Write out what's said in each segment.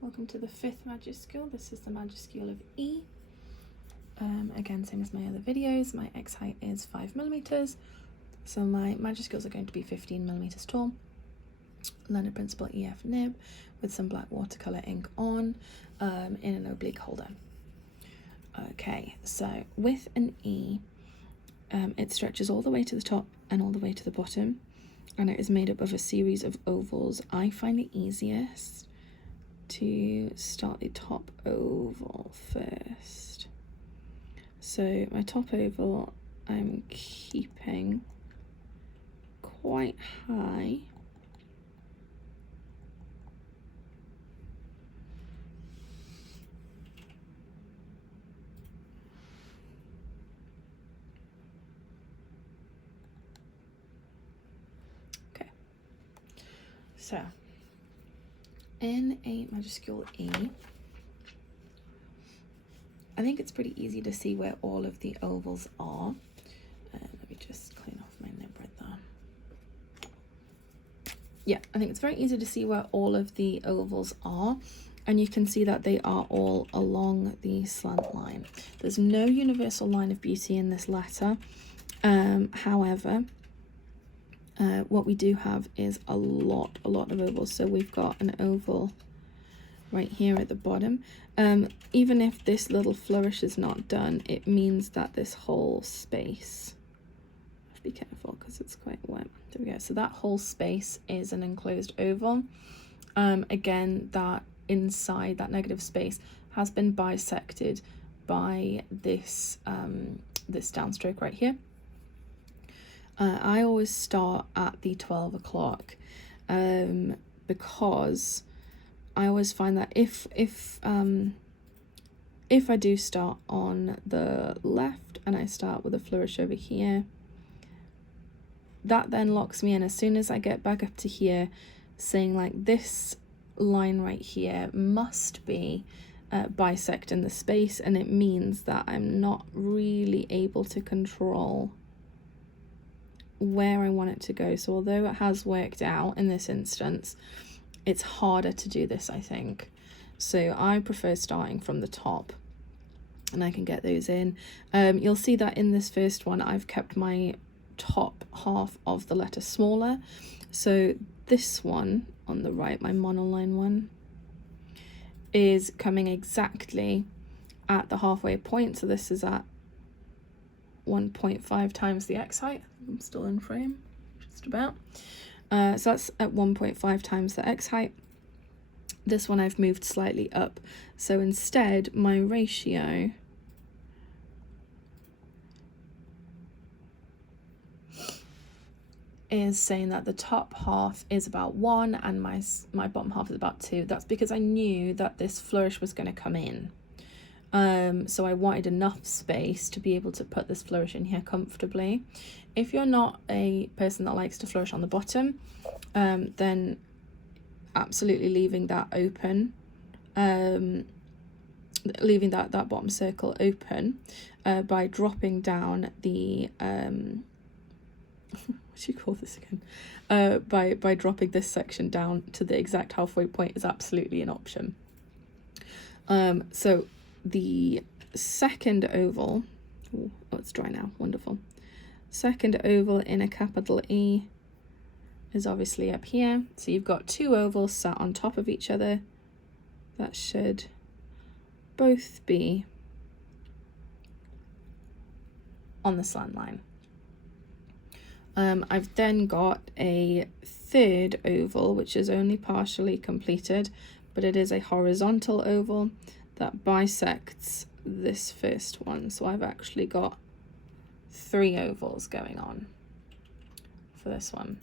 Welcome to the fifth majuscule. This is the majuscule of E. Again, same as my other videos, my X height is 5mm, so my majuscules are going to be 15mm tall. Learner Principle EF nib with some black watercolour ink on in an oblique holder. Okay, so with an E, it stretches all the way to the top and all the way to the bottom, and it is made up of a series of ovals. I find it easiest to start the top oval first. So my top oval I'm keeping quite high. Okay, so in a majuscule E, I think it's pretty easy to see where all of the ovals are. Let me just clean off my nib right there. Yeah, I think it's very easy to see where all of the ovals are, and you can see that they are all along the slant line. There's no universal line of beauty in this letter. However, what we do have is a lot of ovals. So we've got an oval right here at the bottom. Even if this little flourish is not done, it means that this whole space, be careful because it's quite wet. There we go. So that whole space is an enclosed oval. Again, that inside that negative space has been bisected by this this downstroke right here. I always start at the 12 o'clock because I always find that if I do start on the left and I start with a flourish over here, that then locks me in. As soon as I get back up to here, saying like this line right here must be bisecting the space, and it means that I'm not really able to control where I want it to go. So although it has worked out in this instance, it's harder to do this, I think. So I prefer starting from the top, and I can get those in. You'll see that in this first one I've kept my top half of the letter smaller. So this one on the right, my monoline one, is coming exactly at the halfway point. So this is at 1.5 times the X height. I'm still in frame, just about. So that's at 1.5 times the X height. This one I've moved slightly up. So instead, my ratio is saying that the top half is about 1 and my bottom half is about 2. That's because I knew that this flourish was going to come in. So I wanted enough space to be able to put this flourish in here comfortably. If you're not a person that likes to flourish on the bottom, then absolutely leaving that open, leaving that bottom circle open by dropping down the what do you call this again? By dropping this section down to the exact halfway point is absolutely an option. So the second oval, oh, it's dry now, wonderful. Second oval in a capital E is obviously up here. So you've got two ovals sat on top of each other. That should both be on the slant line. I've then got a third oval, which is only partially completed, but it is a horizontal oval that bisects this first one. So I've actually got 3 ovals going on for this one.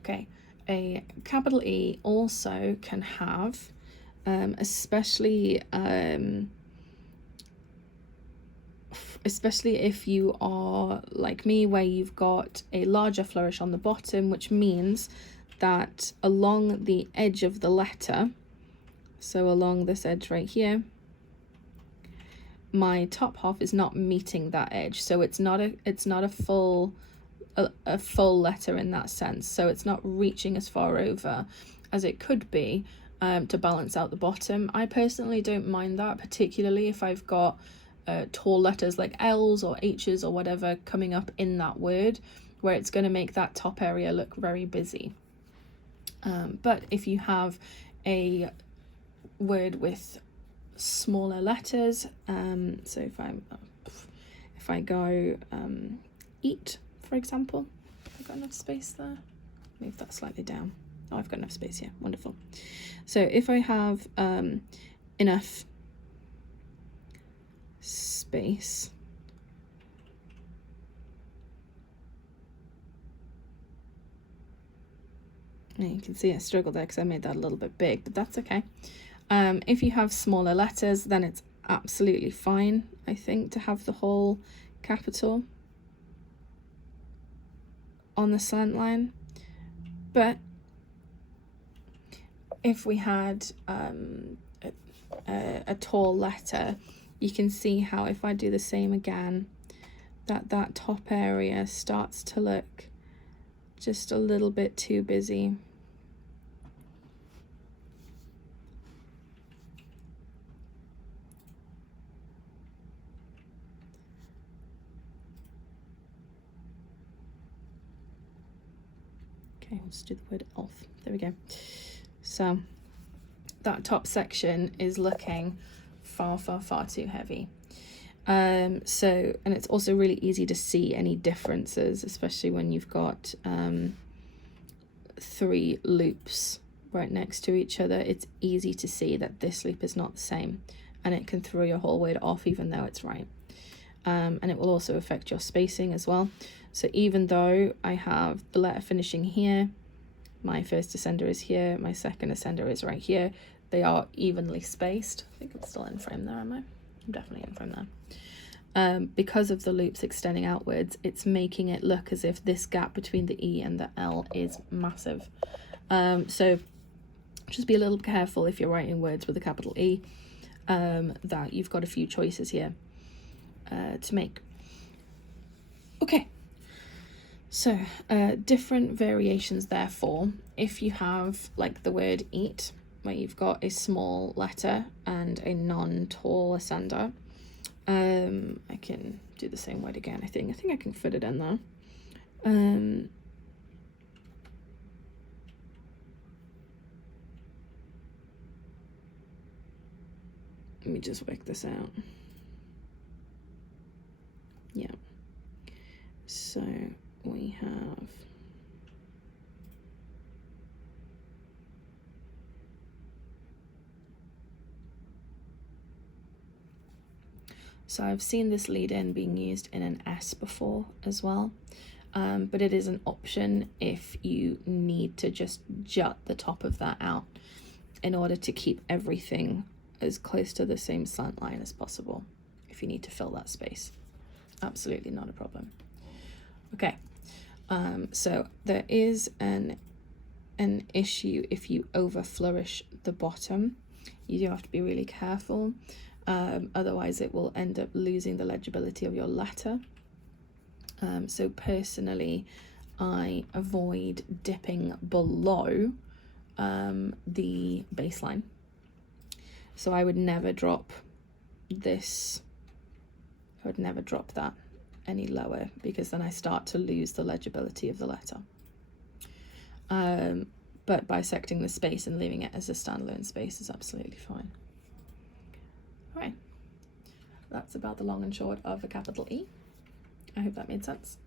Okay, a capital E also can have, especially if you are like me, where you've got a larger flourish on the bottom, which means that along the edge of the letter, so along this edge right here, my top half is not meeting that edge, so it's not a full letter in that sense. So it's not reaching as far over as it could be to balance out the bottom. I personally don't mind that, particularly if I've got tall letters like L's or H's or whatever coming up in that word, where it's going to make that top area look very busy. But if you have a word with smaller letters, so if I go eat, for example, I've got enough space there. Move that slightly down. Oh, I've got enough space here. Wonderful. So if I have enough space, now you can see I struggled there because I made that a little bit big, but that's okay. If you have smaller letters, then it's absolutely fine, I think, to have the whole capital on the slant line. But if we had a tall letter, you can see how if I do the same again, that top area starts to look just a little bit too busy. Okay, let's do the word off. There we go. So that top section is looking far too heavy. And it's also really easy to see any differences, especially when you've got 3 loops right next to each other. It's easy to see that this loop is not the same, and it can throw your whole word off even though it's right. And it will also affect your spacing as well. So even though I have the letter finishing here, my first ascender is here, my second ascender is right here, they are evenly spaced. I think I'm still in frame there, am I? I'm definitely in frame there. Because of the loops extending outwards, it's making it look as if this gap between the E and the L is massive. So just be a little careful if you're writing words with a capital E, that you've got a few choices here to make. Okay, so different variations therefore. If you have like the word eat, where you've got a small letter and a non-tall ascender, I can do the same word again. I think I can fit it in there. Let me just work this out. Yeah. So we have I've seen this lead in being used in an S before as well, but it is an option if you need to just jut the top of that out in order to keep everything as close to the same slant line as possible if you need to fill that space. Absolutely not a problem. Okay, so there is an issue if you over flourish the bottom. You do have to be really careful, otherwise it will end up losing the legibility of your letter. So personally, I avoid dipping below the baseline. So I would never drop this, I would never drop that any lower, because then I start to lose the legibility of the letter. But bisecting the space and leaving it as a standalone space is absolutely fine. All right, that's about the long and short of a capital E. I hope that made sense.